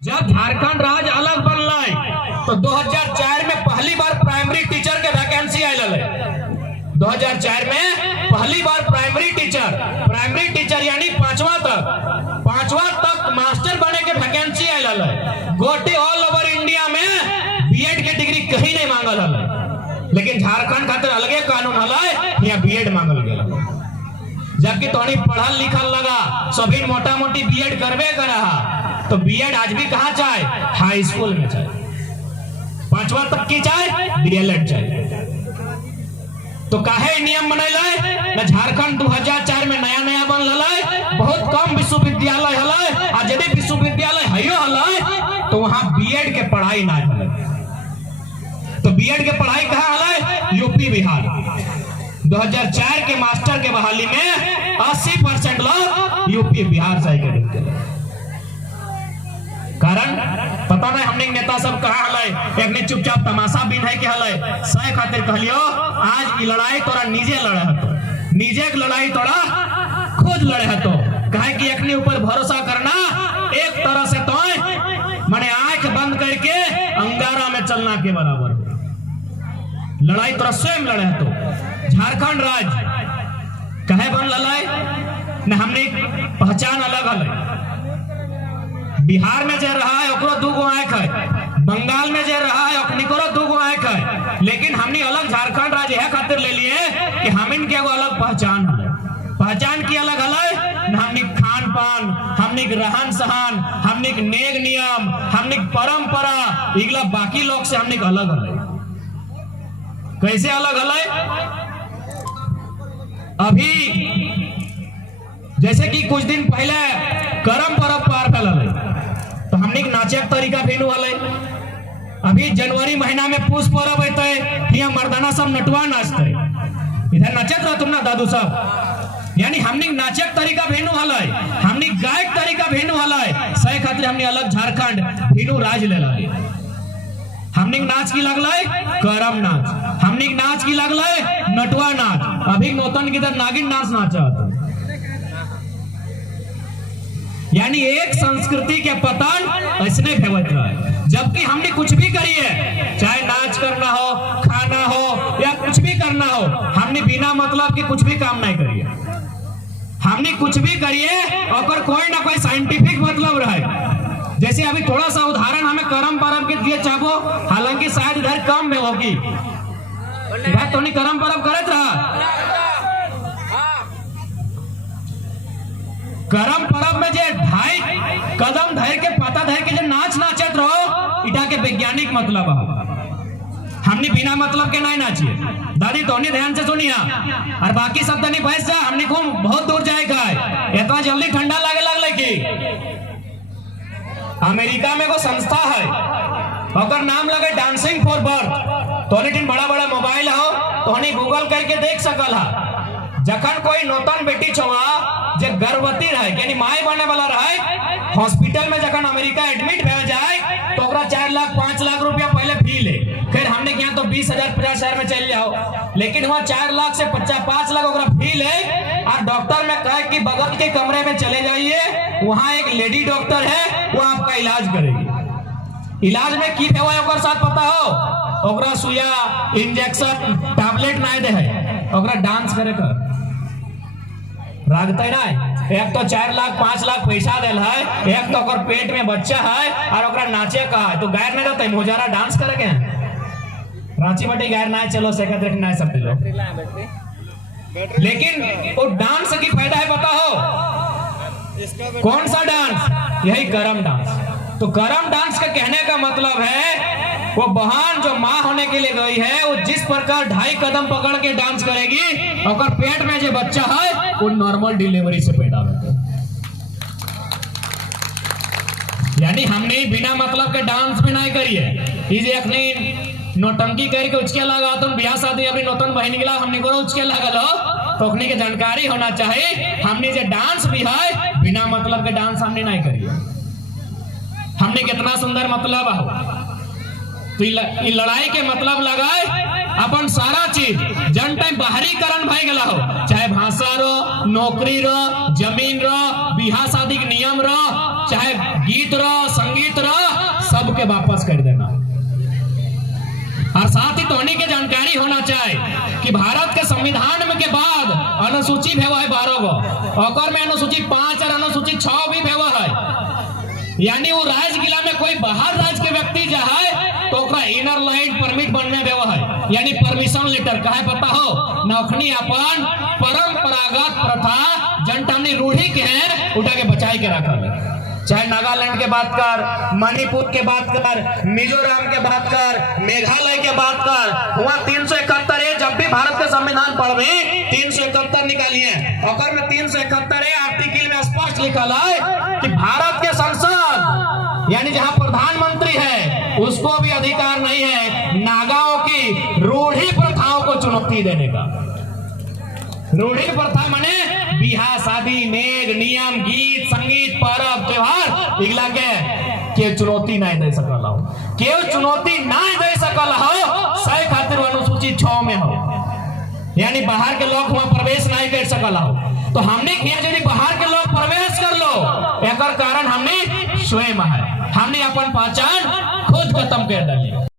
जब झारखंड राज्य अलग बनल तो 2004 में पहली बार प्राइमरी टीचर के वैकेंसी आयल है। 2004 में पहली बार प्राइमरी टीचर यानी पांचवा तक मास्टर बने के वैकेंसी आयल है। गोटे ऑल ओवर इंडिया में बीएड के डिग्री कहीं नहीं मांगल है, लेकिन झारखंड खातिर अलगे कानून है, यहाँ बीएड मांगल गया। जबकि तोनी पढ़ल लिखल लगा सभी मोटा मोटी बीएड करबे करा, तो बीएड आज भी कहाँ चाहे, हाई स्कूल में चाहे, 5वां तक की चाहे, डीएलएड चाहे। तो काहे नियम बनल न झारखंड 2004 में नया नया बनल है, बहुत कम विश्वविद्यालय है, आज यदि विश्वविद्यालय है तो वहां बीएड के पढ़ाई ना है। तो बीएड के पढ़ाई कहाँ है, यूपी बिहार। 2004 के मास्टर के बहाली में 80% लोग यूपी बिहार से कारण पता नहीं हमने नेता सब कहा हल, एक ने चुपचाप तमाशा बिन है कि हल सह खातिर कहलियो आज लड़ाई तोरा निजे लड़े हतो, निजे के लड़ाई तोरा खुद लड़े हतो। कहे कि एक ऊपर भरोसा करना एक तरह से तो माने आंख बंद करके अंगारा में चलना के बराबर, लड़ाई तोरा स्वयं लड़े हतो। झारखंड राज्य कहे बन लड़ाई न हमने पहचान अलग है। बिहार में जे रहा है ओकरो दूगो आंख है, बंगाल में जे रहा है ओकरो दूगो आंख है, लेकिन हमने अलग झारखंड राज्य है खातिर ले लिए कि हम इनके एगो अलग पहचान है। पहचान की अलग अलग, हमने खान पान, हमने रहन सहन, हमने नेग नियम, हमने परंपरा, इगला बाकी लोग से हमने अलग अलग। कैसे अलग अलग? अभी जैसे कि कुछ दिन पहले करम पर्व पार कल तो हमने नाचे के तरीका भेनु वाले। अभी जनवरी महीना में पुष पर्व अते, यहाँ मर्दाना सब नटवा नाचते, इधर नचत रह तुम ना दादू सब, यानी हमने नाचे के तरीका भेनु वाला है, हमने गायक तरीका भेनु वाला है। सही खातिर हमने अलग झारखंड भेनु राज ले ला। हमने नाच की लगल करम नाच, हमने नाच की लगल नटवा नाच, अभी नौतन की इधर नागिन नाच नाचा। यानी एक संस्कृति के पतन ऐसने भेवत रहा है। जबकि हमने कुछ भी करिए, चाहे नाच करना हो, खाना हो या कुछ भी करना हो, हमने बिना मतलब के कुछ भी काम नहीं करिए। हमने कुछ भी करिए और कोई ना कोई साइंटिफिक मतलब रहे। जैसे अभी थोड़ा सा उदाहरण हमें करम पर्व के दिए चाहो, हालांकि शायद इधर कम में होगी, इधर तो नहीं करम पर्व करत रहा। करम पर्व में जे 2.5 कदम धर के पता धर के जो नाच नाचत रहो, इटा के वैज्ञानिक मतलब है। हमने बिना मतलब के नहीं नाचिए। दादी तोनी ध्यान से सुनिया, और बाकी सब तनी बैठ जा, हमने को बहुत दूर जाएगा, इतना जल्दी ठंडा लागे लगले कि अमेरिका में को संस्था है, अगर नाम लगे डांसिंग फॉर बर्थ। तोनी दिन बड़ा बड़ा मोबाइल हो, तोनी गूगल करके देख सकल है। जखन कोई नौतन बेटी छवा जे गर्भवती रहे, यानी माई बने वाला रहे, हॉस्पिटल में जखन अमेरिका एडमिट हो जाए तो 4 लाख 5 लाख रुपया पहले फी ले। फिर हमने क्या तो 20,000 50,000 में चल जाओ, लेकिन वहाँ 4 लाख से 5 लाख फी ले, और डॉक्टर में कहे कि बगल के कमरे में चले जाइए, वहाँ एक लेडी डॉक्टर है, वो आपका इलाज करेगी। इलाज में की है साथ पता हो, ओकरा सुइया इंजेक्शन टैबलेट नहीं दे है, ओकरा डांस करे कर रागते ना। एक तो 4 लाख 5 लाख पैसा दिल है, एक तो ओकर पेट में बच्चा है और ओकरा नाचे का है, तो गैर नहीं रहते मोजारा डांस करेंगे। रांची बटे गैर ना चलो सेकंड ना सब लोग, लेकिन वो डांस की फायदा है पता हो, कौन सा डांस? यही करम डांस। तो करम डांस का कहने का मतलब है वो बहन जो माँ होने के लिए गई है, वो जिस प्रकार 2.5 कदम पकड़ के डांस करेगी, और पेट में जो बच्चा है वो नॉर्मल डिलीवरी से पैदा होता है। यानी हमने बिना मतलब के डांस भी नहीं करिए। नोटंकी करके उचके लगा, तुम ब्याह शादी अपनी नौतन बहन गिला हमने को उचके लगा लो, तो के जानकारी होना चाहिए। हमने जो डांस भी है बिना मतलब के डांस हमने नहीं करिए। हमने कितना सुंदर मतलब हो, तो लड़ाई के मतलब लगाए अपन सारा चीज जन टाइम बाहरीकरण भाई गला हो, चाहे भाषा रो, नौकरी रो, जमीन रो, बिहा शादी के नियम रो, चाहे गीत रो, संगीत रो, सबके वापस कर देना। और साथ ही तोहनी के जानकारी होना चाहिए कि भारत के संविधान में के बाद अनुसूची भेवा है 12 गो, और में अनुसूची 5 और अनुसूची 6 भी भेवा है। यानी वो राज्य जिला में कोई बाहर राज्य के व्यक्ति जो है तो ओकरा इनर लाइन परमिट बनने देवा है, यानी परमिशन लेटर कहे पता हो नौखनी अपन परंपरागत प्रथा जनटानी रूढ़ी के हैं उठा के बचाई के रखा है। चाहे नागालैंड के बात कर, मणिपुर के बात कर, मिजोरम के बात कर, मेघालय के बात कर, वहां 371 जब भी भारत के संविधान पढ़ 371 निकालिए और में 371 आर्टिकल में स्पष्ट लिखा है कि भारत के संसद यानी जहां प्रधानमंत्री है उसको भी अधिकार नहीं है नागाओं की रूढ़ी प्रथाओं को चुनौती देने का। रूढ़ी प्रथा माने बिहार शादी मेघ नियम गीत संगीत पर्व त्योहार इगला के चुनौती नहीं दे सकल हो, केव चुनौती नहीं दे सकल हो सही खातिर अनुसूची 6 में हो, यानी बाहर के लोग वहां प्रवेश नहीं कर सकल हो। तो हमने यदि बाहर के लोग प्रवेश कर लो एक कारण हमने स्वयं है, हमने अपन पहचान खुद खत्म कर डाली।